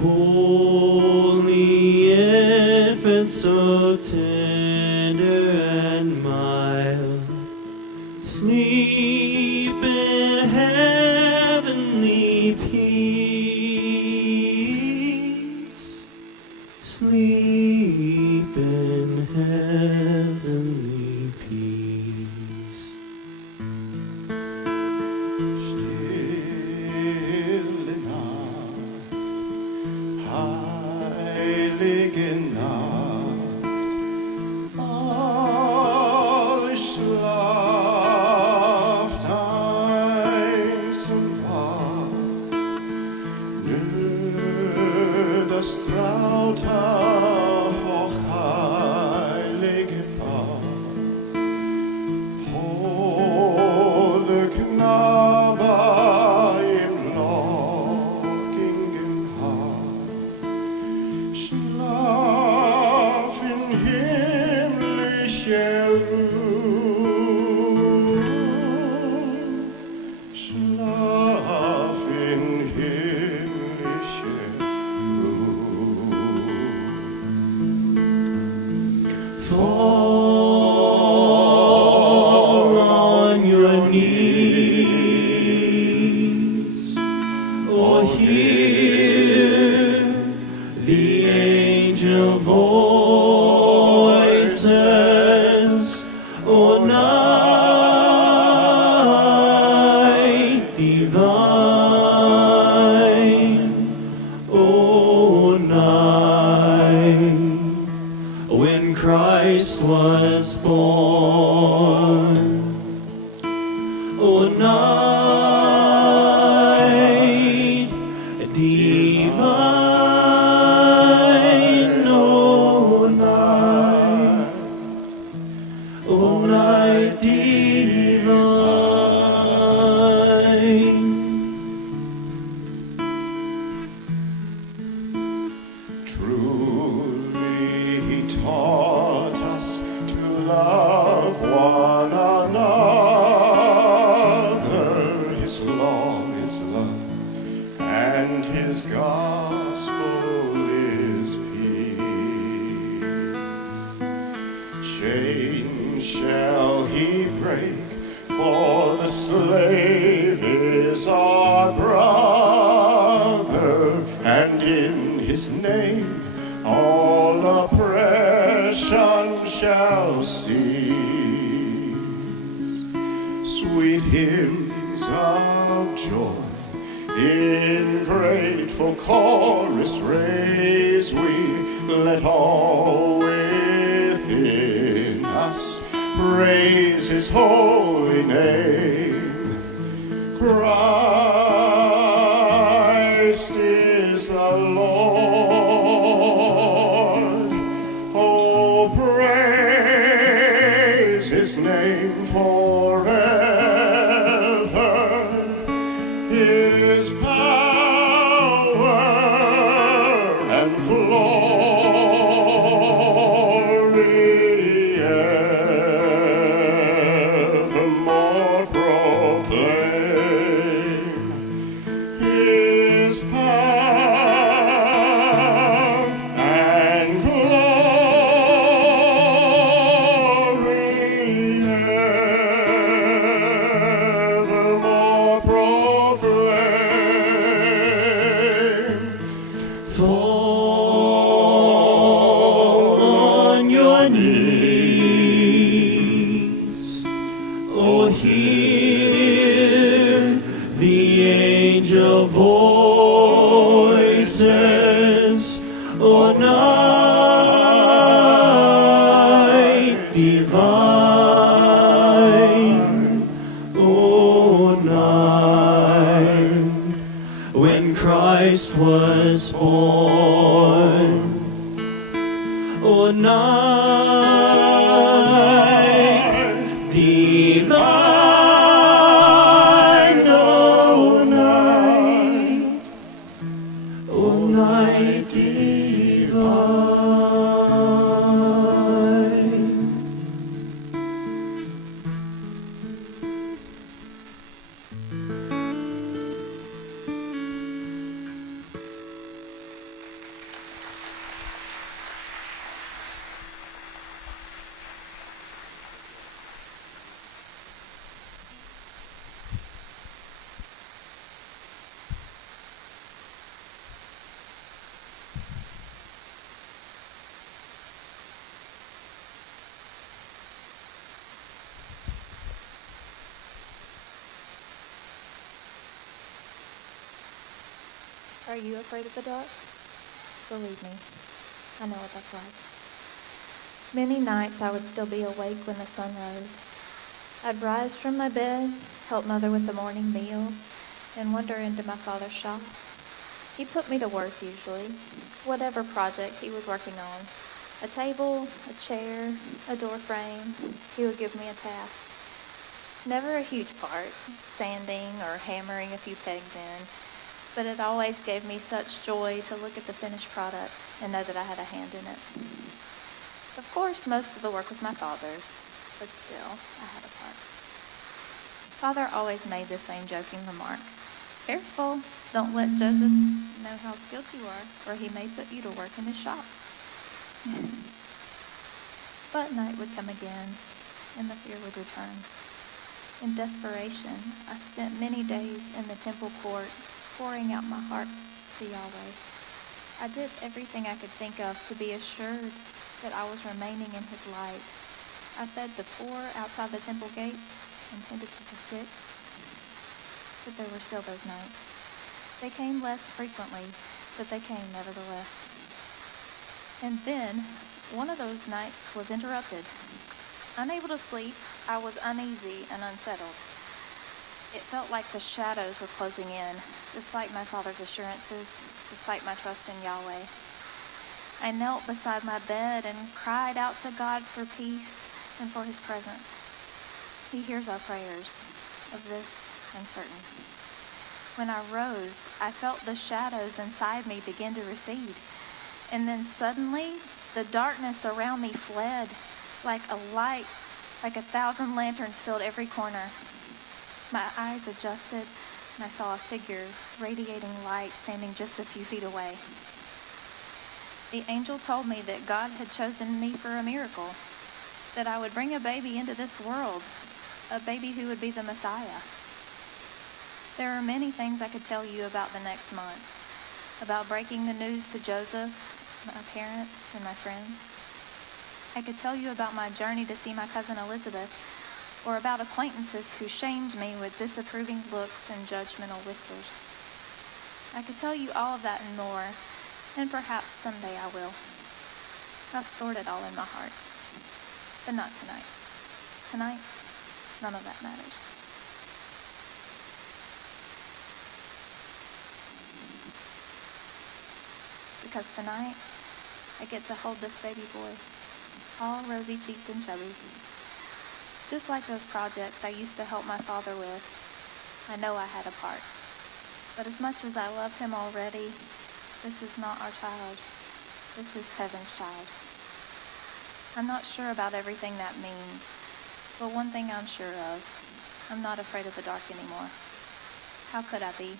Holy infant, so tender and mild, sleep in heavenly peace. Sleep in heavenly peace. Stille Nacht, heilige Nacht, alles schlaft einsam wach, nur das traute hochheilige Paar, hohle Knabe im lockigen Haar, schlaf in himmlischer Ruhe, schlaf in himmlischer Ruhe. Fall on your knees, or hear the angel voices, O night divine, O night when Christ was born. O night divine, O night divine. Truly he taught us to love one another. His law is love, and his gospel is peace. Chains shall he break, for the slave is our brother, and in his name all oppression shall cease. Sweet hymns of joy in grateful chorus raise we, let all within us praise his holy name. Christ is the Lord. Oh, praise his name forever. His power and glory evermore proclaim. His power and glory evermore proclaim. Fall on your knees, or hear the angel voices, O night divine, O night when Christ was born. O night divine, O night divine. Are you afraid of the dark? Believe me, I know what that's like. Many nights I would still be awake when the sun rose. I'd rise from my bed, help Mother with the morning meal, and wander into my father's shop. He put me to work usually, whatever project he was working on. A table, a chair, a door frame, he would give me a task. Never a huge part, sanding or hammering a few pegs in, but it always gave me such joy to look at the finished product and know that I had a hand in it. Of course, most of the work was my father's, but still, I had a part. Father always made the same joking remark. Careful, don't let Joseph know how skilled you are, or he may put you to work in his shop. But night would come again, and the fear would return. In desperation, I spent many days in the temple court, pouring out my heart to Yahweh. I did everything I could think of to be assured that I was remaining in his light. I fed the poor outside the temple gates and tended to the sick. But there were still those nights. They came less frequently, but they came nevertheless. And then, one of those nights was interrupted. Unable to sleep, I was uneasy and unsettled. It felt like the shadows were closing in, despite my father's assurances, despite my trust in Yahweh. I knelt beside my bed and cried out to God for peace and for his presence. He hears our prayers. Of this I'm certain. When I rose, I felt the shadows inside me begin to recede. And then suddenly, the darkness around me fled. Like a light, like 1,000 lanterns filled every corner. My eyes adjusted, and I saw a figure radiating light standing just a few feet away. The angel told me that God had chosen me for a miracle, that I would bring a baby into this world, a baby who would be the Messiah. There are many things I could tell you about the next month, about breaking the news to Joseph, my parents, and my friends. I could tell you about my journey to see my cousin Elizabeth, or about acquaintances who shamed me with disapproving looks and judgmental whispers. I could tell you all of that and more, and perhaps someday I will. I've stored it all in my heart, but not tonight. Tonight, none of that matters. Because tonight, I get to hold this baby boy, all rosy-cheeked and chubby. Just like those projects I used to help my father with, I know I had a part. But as much as I love him already, this is not our child. This is heaven's child. I'm not sure about everything that means, but one thing I'm sure of, I'm not afraid of the dark anymore. How could I be?